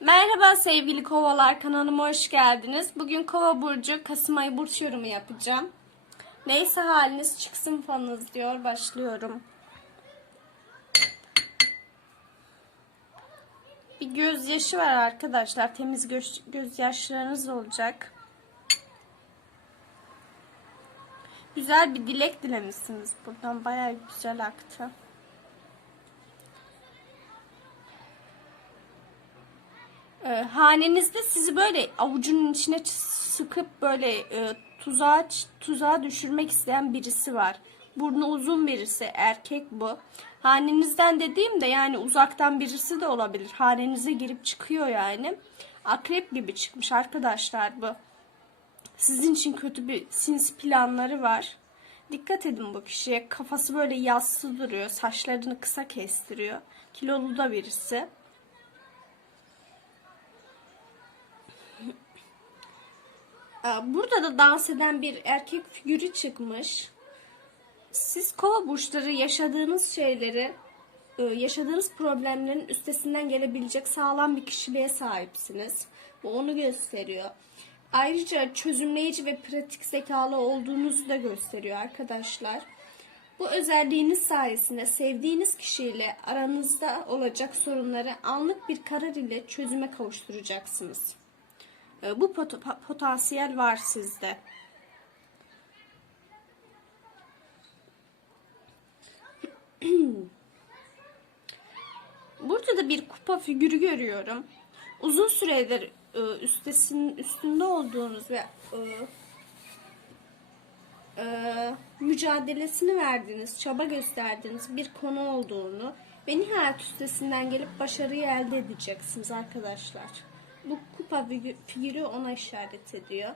Merhaba sevgili kovalar kanalıma hoş geldiniz. Bugün kova burcu Kasım ayı burç yorumu yapacağım. Neyse haliniz çıksın fanınız diyor. Başlıyorum. Bir gözyaşı var arkadaşlar. Temiz göz, gözyaşlarınız olacak. Güzel bir dilek dilemişsiniz buradan. Bayağı güzel aktı. E, hanenizde sizi böyle avucunun içine sıkıp böyle e, tuzağa tuzağa düşürmek isteyen birisi var. Burnu uzun birisi, erkek bu. Hanenizden dediğim de yani uzaktan birisi de olabilir. Hanenize girip çıkıyor yani. Akrep gibi çıkmış arkadaşlar bu. Sizin için kötü bir sinsi planları var. Dikkat edin bu kişiye. Kafası böyle yassı duruyor. Saçlarını kısa kestiriyor. Kilolu da birisi. Burada da dans eden bir erkek figürü çıkmış. Siz kova burçları yaşadığınız şeyleri, e, yaşadığınız problemlerin üstesinden gelebilecek sağlam bir kişiliğe sahipsiniz. Bu onu gösteriyor. Ayrıca çözümleyici ve pratik zekalı olduğunuzu da gösteriyor arkadaşlar. Bu özelliğiniz sayesinde sevdiğiniz kişiyle aranızda olacak sorunları anlık bir karar ile çözüme kavuşturacaksınız. E, Bu pot- potansiyel var sizde. Burada da bir kupa figürü görüyorum. Uzun süredir e, üstesinin üstünde olduğunuz ve e, e, mücadelesini verdiğiniz, çaba gösterdiğiniz bir konu olduğunu ve nihayet üstesinden gelip başarıyı elde edeceksiniz arkadaşlar. Bu kupa figü- figürü ona işaret ediyor.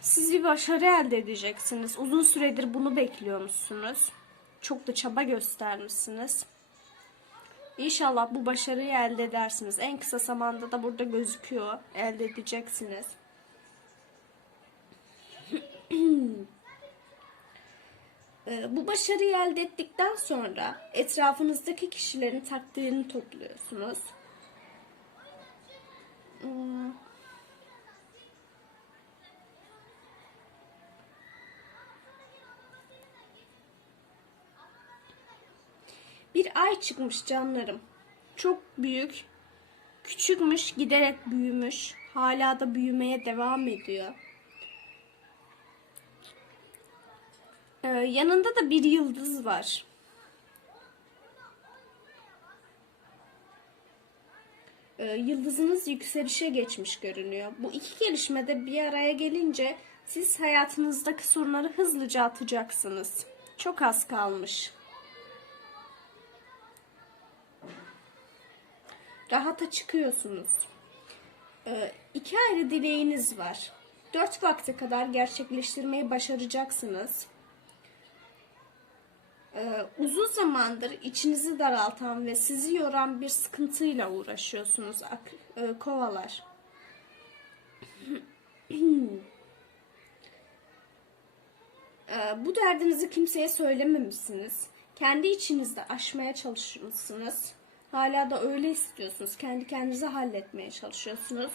Siz bir başarı elde edeceksiniz. Uzun süredir bunu bekliyormuşsunuz. Çok da çaba göstermişsiniz. İnşallah bu başarıyı elde edersiniz. En kısa zamanda da burada gözüküyor. Elde edeceksiniz. Ee, Bu başarıyı elde ettikten sonra etrafınızdaki kişilerin takdirini topluyorsunuz. Hmm. Bir ay çıkmış canlarım. Çok büyük. Küçükmüş, giderek büyümüş. Hala da büyümeye devam ediyor. Ee, yanında da bir yıldız var. Ee, yıldızınız yükselişe geçmiş görünüyor. Bu iki gelişmede bir araya gelince siz hayatınızdaki sorunları hızlıca atacaksınız. Çok az kalmış. Rahata çıkıyorsunuz. Ee, iki ayrı dileğiniz var. Dört vakte kadar gerçekleştirmeyi başaracaksınız. Ee, uzun zamandır içinizi daraltan ve sizi yoran bir sıkıntıyla uğraşıyorsunuz ak- e, kovalar. Ee, bu derdinizi kimseye söylememişsiniz. Kendi içinizde aşmaya çalışmışsınız. Hala da öyle istiyorsunuz. Kendi kendinize halletmeye çalışıyorsunuz.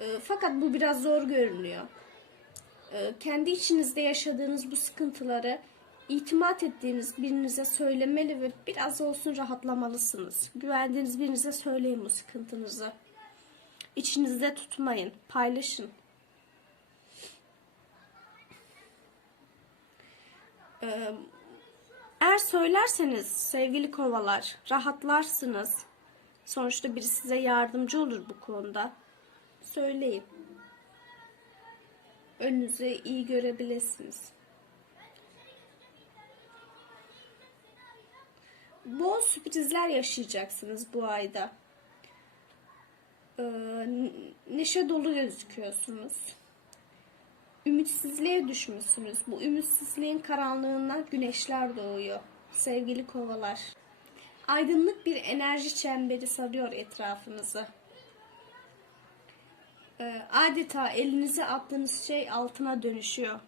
Ee, fakat bu biraz zor görünüyor. Ee, kendi içinizde yaşadığınız bu sıkıntıları itimat ettiğiniz birinize söylemeli ve biraz olsun rahatlamalısınız. Güvendiğiniz birinize söyleyin bu sıkıntınızı. İçinizde tutmayın, paylaşın. Ee, eğer söylerseniz sevgili kovalar rahatlarsınız. Sonuçta biri size yardımcı olur bu konuda. Söyleyin. Önünüze iyi görebilirsiniz. Bol sürprizler yaşayacaksınız bu ayda. Ee, neşe dolu gözüküyorsunuz. Ümitsizliğe düşmüşsünüz. Bu ümitsizliğin karanlığından güneşler doğuyor. Sevgili kovalar. Aydınlık bir enerji çemberi sarıyor etrafınızı. Ee, adeta elinize attığınız şey altına dönüşüyor.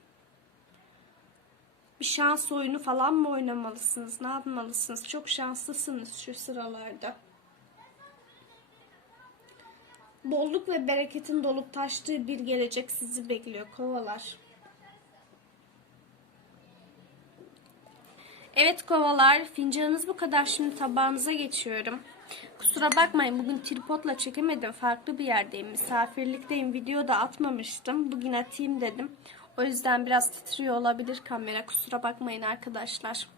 Bir şans oyunu falan mı oynamalısınız? Ne yapmalısınız? Çok şanslısınız şu sıralarda. Bolluk ve bereketin dolup taştığı bir gelecek sizi bekliyor kovalar. Evet kovalar, fincanınız bu kadar. Şimdi tabağınıza geçiyorum. Kusura bakmayın bugün tripodla çekemedim. Farklı bir yerdeyim. Misafirlikteyim. Video da atmamıştım. Bugün atayım dedim. O yüzden biraz titriyor olabilir kamera. Kusura bakmayın arkadaşlar.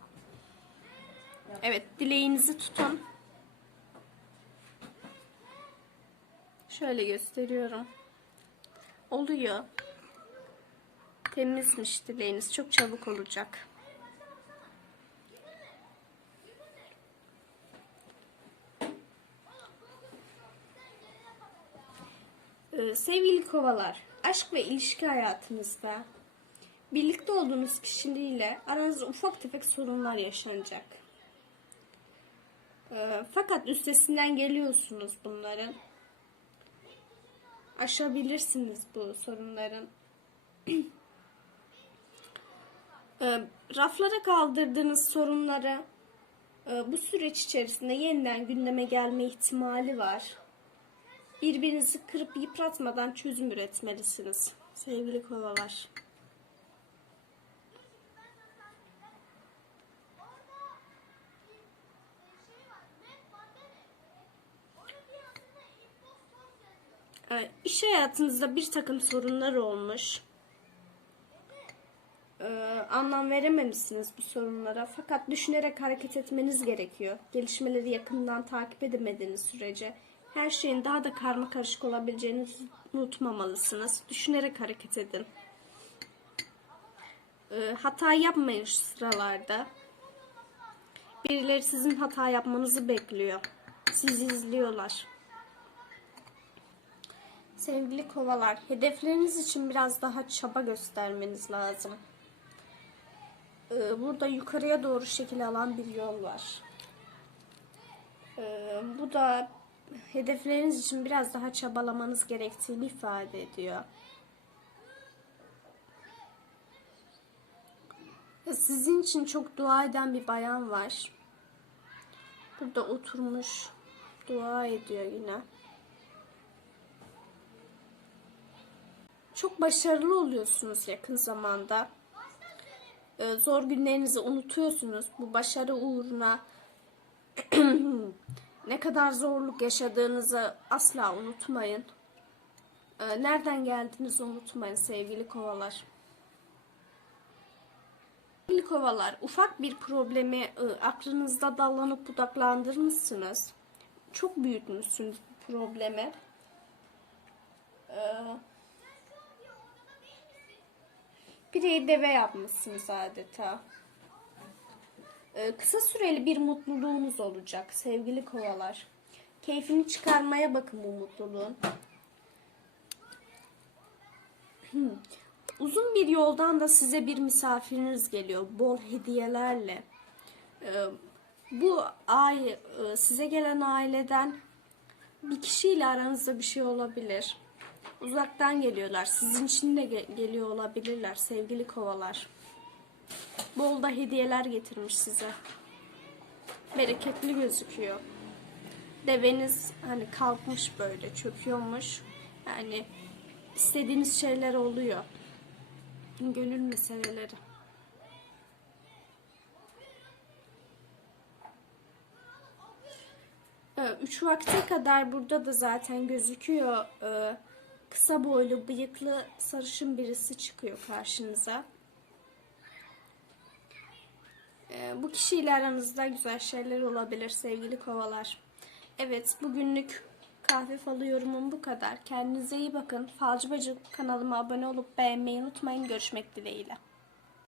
Evet dileğinizi tutun. Şöyle gösteriyorum. Oluyor. Temizmiş dileğiniz. Çok çabuk olacak. Ee, sevgili kovalar, aşk ve ilişki hayatınızda birlikte olduğunuz kişiyle aranızda ufak tefek sorunlar yaşanacak. Ee, fakat üstesinden geliyorsunuz bunların. Aşabilirsiniz bu sorunların. Ee, raflara kaldırdığınız sorunları e, bu süreç içerisinde yeniden gündeme gelme ihtimali var. Birbirinizi kırıp yıpratmadan çözüm üretmelisiniz. Sevgili kovalar. Ee, İş hayatınızda bir takım sorunlar olmuş. Ee, anlam verememişsiniz bu sorunlara. Fakat düşünerek hareket etmeniz gerekiyor. Gelişmeleri yakından takip edemediğiniz sürece her şeyin daha da karma karışık olabileceğini unutmamalısınız. Düşünerek hareket edin. Ee, hata yapmayın şu sıralarda. Birileri sizin hata yapmanızı bekliyor. Sizi izliyorlar. Sevgili kovalar, hedefleriniz için biraz daha çaba göstermeniz lazım. Ee, burada yukarıya doğru şekil alan bir yol var. Ee, bu da hedefleriniz için biraz daha çabalamanız gerektiğini ifade ediyor. Sizin için çok dua eden bir bayan var. Burada oturmuş dua ediyor yine. Çok başarılı oluyorsunuz yakın zamanda. Ee, zor günlerinizi unutuyorsunuz. Bu başarı uğruna ne kadar zorluk yaşadığınızı asla unutmayın. Ee, nereden geldiğinizi unutmayın sevgili kovalar. Sevgili kovalar, ufak bir problemi e, aklınızda dallanıp budaklandırmışsınız. Çok büyütmüşsünüz bu problemi. Ee, Pireyi deve yapmışsınız adeta. Ee, kısa süreli bir mutluluğunuz olacak sevgili kovalar. Keyfini çıkarmaya bakın bu mutluluğun. Hmm. Uzun bir yoldan da size bir misafiriniz geliyor. Bol hediyelerle. Ee, bu ay e, size gelen aileden bir kişiyle aranızda bir şey olabilir. Uzaktan geliyorlar. Sizin için de ge- geliyor olabilirler sevgili kovalar. Bol da hediyeler getirmiş size. Bereketli gözüküyor. Deveniz hani kalkmış böyle çöküyormuş. Yani istediğiniz şeyler oluyor. Gönül meseleleri. Ee, Üç vakte kadar burada da zaten gözüküyor. Ee, Kısa boylu, bıyıklı, sarışın birisi çıkıyor karşınıza. Ee, bu kişiyle aranızda güzel şeyler olabilir sevgili kovalar. Evet bugünlük kahve falı yorumum bu kadar. Kendinize iyi bakın. Falcı Bacı kanalıma abone olup beğenmeyi unutmayın. Görüşmek dileğiyle.